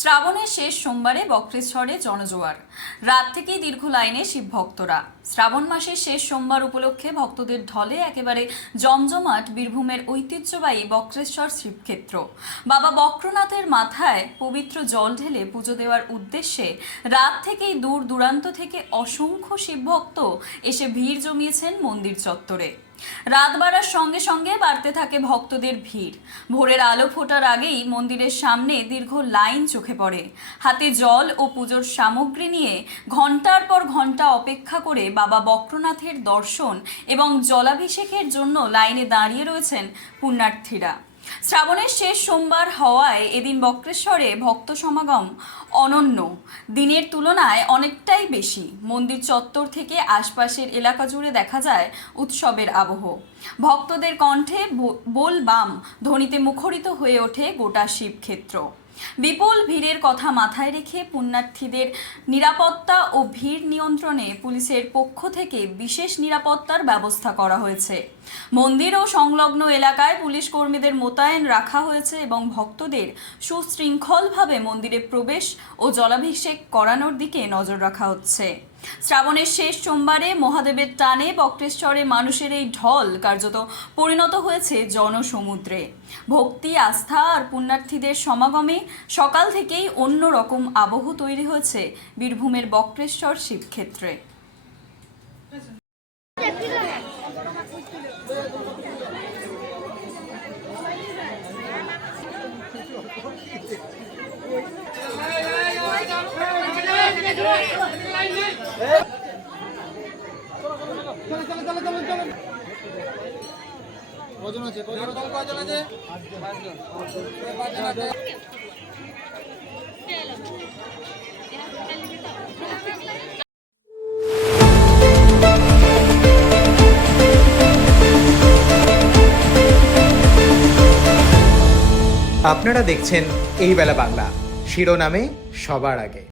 শ্রাবণের শেষ সোমবারে বক্রেশ্বরে জনজোয়ার। রাত থেকেই দীর্ঘ লাইনে শিব ভক্তরা। শ্রাবণ মাসের শেষ সোমবার উপলক্ষে ভক্তদের ঢলে একেবারে জমজমাট বীরভূমের ঐতিহ্যবাহী বক্রেশ্বর শিবক্ষেত্র। বাবা বক্রনাথের মাথায় পবিত্র জল ঢেলে পুজো দেওয়ার উদ্দেশ্যে রাত থেকেই দূর দূরান্ত থেকে অসংখ্য শিবভক্ত এসে ভিড় জমিয়েছেন মন্দির চত্বরে। রাত বাড়ার সঙ্গে সঙ্গে বাড়তে থাকে ভক্তদের ভিড়। ভোরের আলো ফোটার আগেই মন্দিরের সামনে দীর্ঘ লাইন চোখে পড়ে। হাতে জল ও পুজোর সামগ্রী নিয়ে ঘন্টার পর ঘন্টা অপেক্ষা করে বাবা বক্রনাথের দর্শন এবং জলাভিষেকের জন্য লাইনে দাঁড়িয়ে রয়েছেন পুণ্যার্থীরা। শ্রাবণের শেষ সোমবার হওয়ায় এদিন বক্রেশ্বরে ভক্ত সমাগম অনন্য দিনের তুলনায় অনেকটাই বেশি। মন্দির চত্বর থেকে আশপাশের এলাকা জুড়ে দেখা যায় উৎসবের আবহ। ভক্তদের কণ্ঠে বোল বাম ধ্বনিতে মুখরিত হয়ে ওঠে গোটা শিবক্ষেত্র। বিপুল ভিড়ের কথা মাথায় রেখে পুণ্যার্থীদের নিরাপত্তা ও ভিড় নিয়ন্ত্রণে পুলিশের পক্ষ থেকে বিশেষ নিরাপত্তার ব্যবস্থা করা হয়েছে। মন্দির ও সংলগ্ন এলাকায় পুলিশ কর্মীদের মোতায়েন রাখা হয়েছে এবং ভক্তদের সুশৃঙ্খলভাবে মন্দিরে প্রবেশ ও জলাভিষেক করানোর দিকে নজর রাখা হচ্ছে। শ্রাবণের শেষ সোমবারে মহাদেবের টানে বক্রেশ্বরে মানুষের এই ঢল কার্যত পরিণত হয়েছে জনসমুদ্রে। ভক্তি, আস্থা আর পুণ্যার্থীদের সমাগমে সকাল থেকেই অন্যরকম আবহ তৈরি হয়েছে বীরভূমের বক্রেশ্বর শিবক্ষেত্রে। আপনারা দেখছেন এই বেলা বাংলা, শিরোনামে সবার আগে।